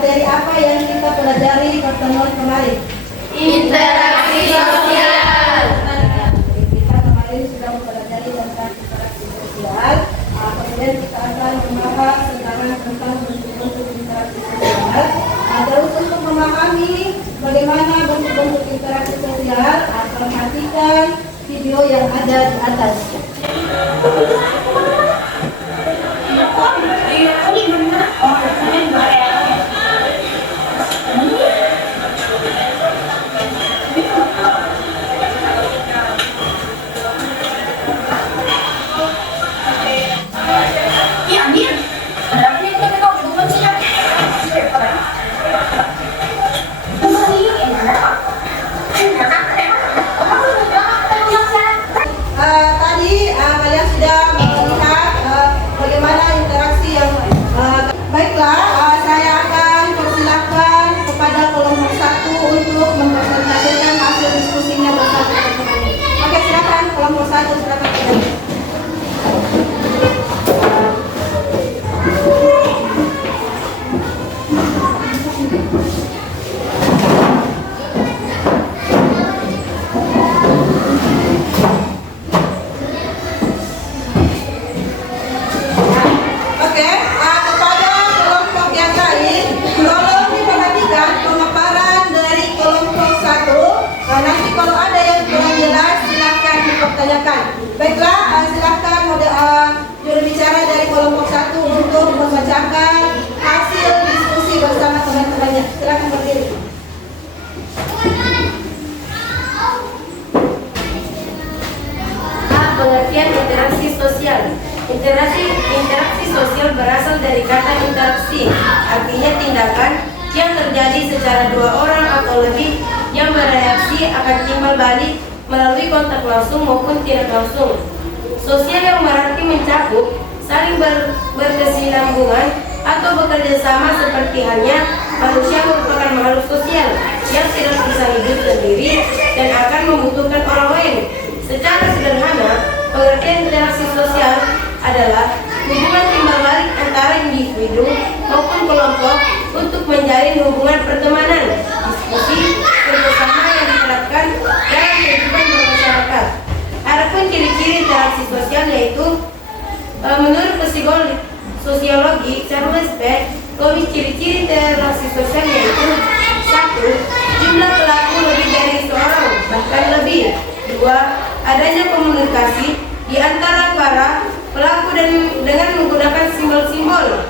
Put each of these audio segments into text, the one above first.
materi apa yang kita pelajari di pertemuan kemarin? Interaksi sosial. Kita kemarin sudah mempelajari tentang interaksi sosial. Kemudian kita akan membahas tentang bentuk-bentuk interaksi sosial. Terus untuk memahami bagaimana bentuk-bentuk interaksi sosial, perhatikan video yang ada di atas. Tadi kalian sudah melihat bagaimana interaksi yang baiklah. Saya akan persilakan kepada kelompok 1 untuk mempresentasikan hasil diskusinya bersama teman-teman. Oke, silakan kelompok 1, silakan. Baiklah, silakan juru bicara dari kelompok 1 untuk membacakan hasil diskusi bersama teman-temannya. Silakan berdiri. Pengertian interaksi sosial. Interaksi sosial berasal dari kata interaksi, artinya tindakan yang terjadi secara dua orang atau lebih yang bereaksi akan timbal balik melalui kontak langsung maupun tidak langsung. Sosial yang berarti mencakup saling berkesinambungan atau bekerja sama, seperti halnya manusia merupakan makhluk sosial yang tidak bisa hidup sendiri dan akan membutuhkan orang lain. Secara sederhana, pengertian interaksi sosial adalah hubungan timbal balik antara individu maupun kelompok untuk menjalin hubungan pertemanan, diskusi, kerjasama yang diterapkan dalam kehidupan bermasyarakat. Adapun ciri-ciri interaksi sosial yaitu menurut sosiologi Charles Peck, ciri-ciri interaksi sosial yaitu 1. Jumlah pelaku lebih dari seorang bahkan lebih. 2. Adanya komunikasi di antara para pelaku dengan menggunakan simbol-simbol.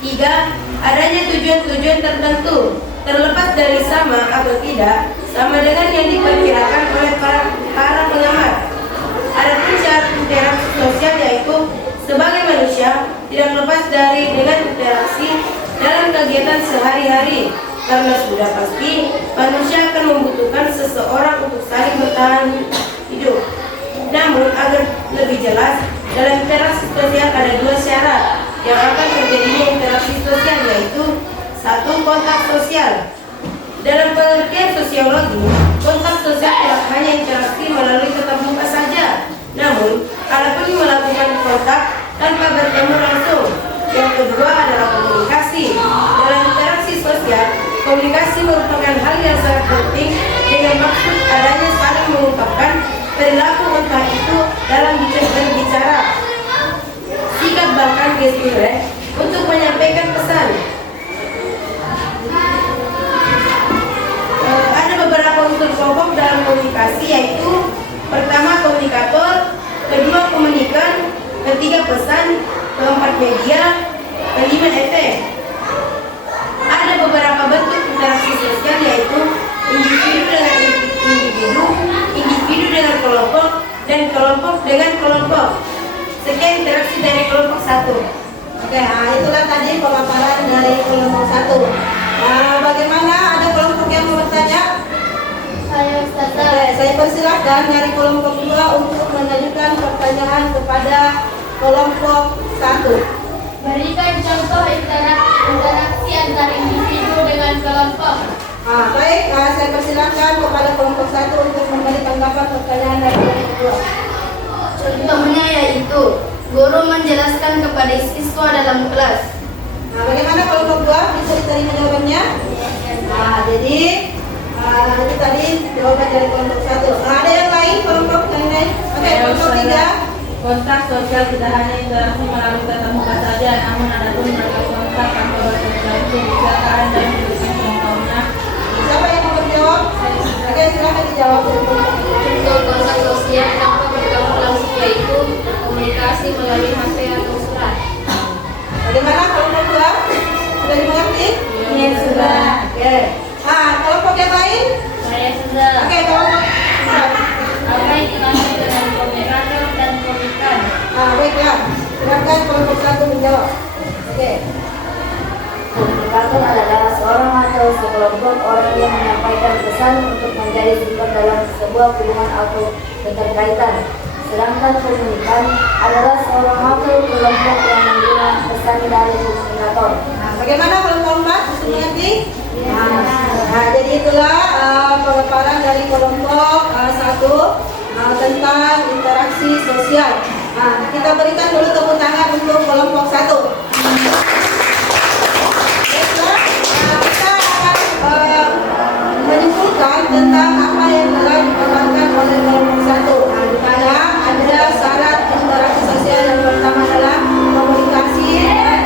3. Adanya tujuan-tujuan tertentu, terlepas dari sama atau tidak sama dengan yang diperkirakan oleh para pengamat. Adapun syarat interaksi sosial yaitu sebagai manusia tidak lepas dari dengan interaksi dalam kegiatan sehari-hari, karena sudah pasti manusia akan membutuhkan seseorang untuk saling bertahan hidup. Namun agar lebih jelas, dalam interaksi sosial ada dua syarat yang akan terjadinya interaksi sosial, yaitu 1. Kontak sosial. Dalam pengertian sosiologi, kontak sosial tidak hanya interaksi melalui tatap muka saja, namun kalaupun melakukan kontak tanpa bertemu langsung. Yang kedua adalah komunikasi. Dalam interaksi sosial, komunikasi merupakan hal yang sangat penting dengan maksud adanya saling mengungkapkan perilaku, entah itu dalam berbicara, sikap, bahkan gestur untuk menyampaikan pesan. Ada beberapa unsur pokok dalam komunikasi, yaitu pertama komunikator, kedua komunikan, ketiga pesan, keempat media, kelima efek. Ada beberapa bentuk interaksi sosial, yaitu individu dengan individu, individu dengan kelompok, dan kelompok dengan kelompok. Sekian interaksi dari kelompok 1. Oke, itulah tadi pemaparan dari kelompok 1. Bagaimana, ada kelompok yang mau bertanya? Saya persilahkan dari kelompok 2 untuk mengajukan pertanyaan kepada kelompok 1. Berikan contoh interaksi antara individu dengan kelompok. Baik, saya persilahkan kepada kelompok 1 untuk memberi tanggapan pertanyaan dari kelompok 2. Contohnya yaitu guru menjelaskan kepada siswa dalam kelas. Bagaimana kelompok 2 bisa terima jawabannya? Nah, jadi itu tadi jawaban dari kelompok 1. Nah, ada yang lain kelompok yang lain? Oke, kelompok 3. Kontak sosial tidak hanya interaksi melalui tatap muka saja, namun ada pun berbagai kontak tanpa berinteraksi, kecelakaan dan kehidupan contohnya. Siapa yang mau menjawab? Oke, silakan dijawab dari kelompok 3. Contoh kontak sosial tanpa bertemu langsung yaitu komunikasi melalui HP atau surat. Bagaimana kelompok 2? Sudah dimengerti? Iya, sudah. Oke. Nah, kelompok yang lain? Saya sudah. Oke, kelompok 4. Apa yang dimaksud dengan komentator dan komikan? Nah, baiklah. Silakan kelompok 1 menjawab. Oke. Komunikator adalah seorang atau sekelompok orang yang menyampaikan pesan untuk menjadi sumber dalam sebuah hubungan atau keterkaitan. Sedangkan komunikan adalah seorang atau kelompok yang menerima pesan dari komunikator. Nah, bagaimana kelompok 4? Bisa mengerti? Nah, jadi itulah pemaparan dari kelompok 1 tentang interaksi sosial. Nah, kita berikan dulu tepuk tangan untuk kelompok 1. Baiklah, kita akan menyimpulkan tentang apa yang telah dipaparkan oleh kelompok 1. Nah, di mana ada syarat interaksi sosial yang pertama adalah komunikasi, dan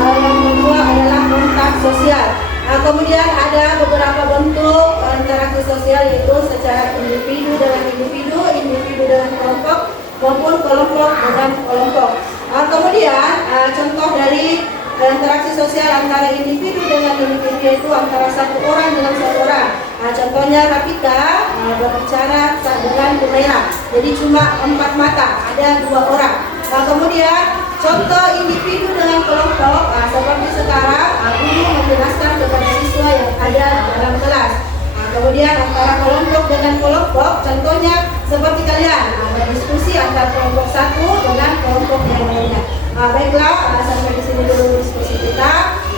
yang kedua adalah kontak sosial. Nah, kemudian ada beberapa bentuk interaksi sosial yaitu secara individu dengan individu, individu dengan kelompok, maupun kelompok dengan kelompok. Kemudian contoh dari interaksi sosial antara individu dengan individu yaitu antara satu orang dengan satu orang. Nah, contohnya Rafika berbicara dengan Humaira, jadi cuma 4 mata, ada 2 orang. Nah, kemudian contoh individu dengan kelompok, seperti sekarang guru menjelaskan kepada siswa yang ada dalam kelas. Nah, kemudian antara kelompok dengan kelompok, contohnya seperti kalian ada diskusi antara kelompok 1 dengan kelompok yang lainnya. Baiklah, sampai di sini dulu diskusi kita.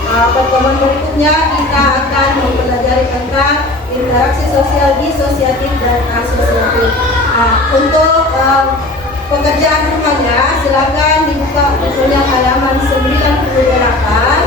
Pertemuan berikutnya kita akan mempelajari tentang interaksi sosial disosiatif dan asosiatif. Untuk pekerjaan rumahnya silakan dibuka bukunya halaman 98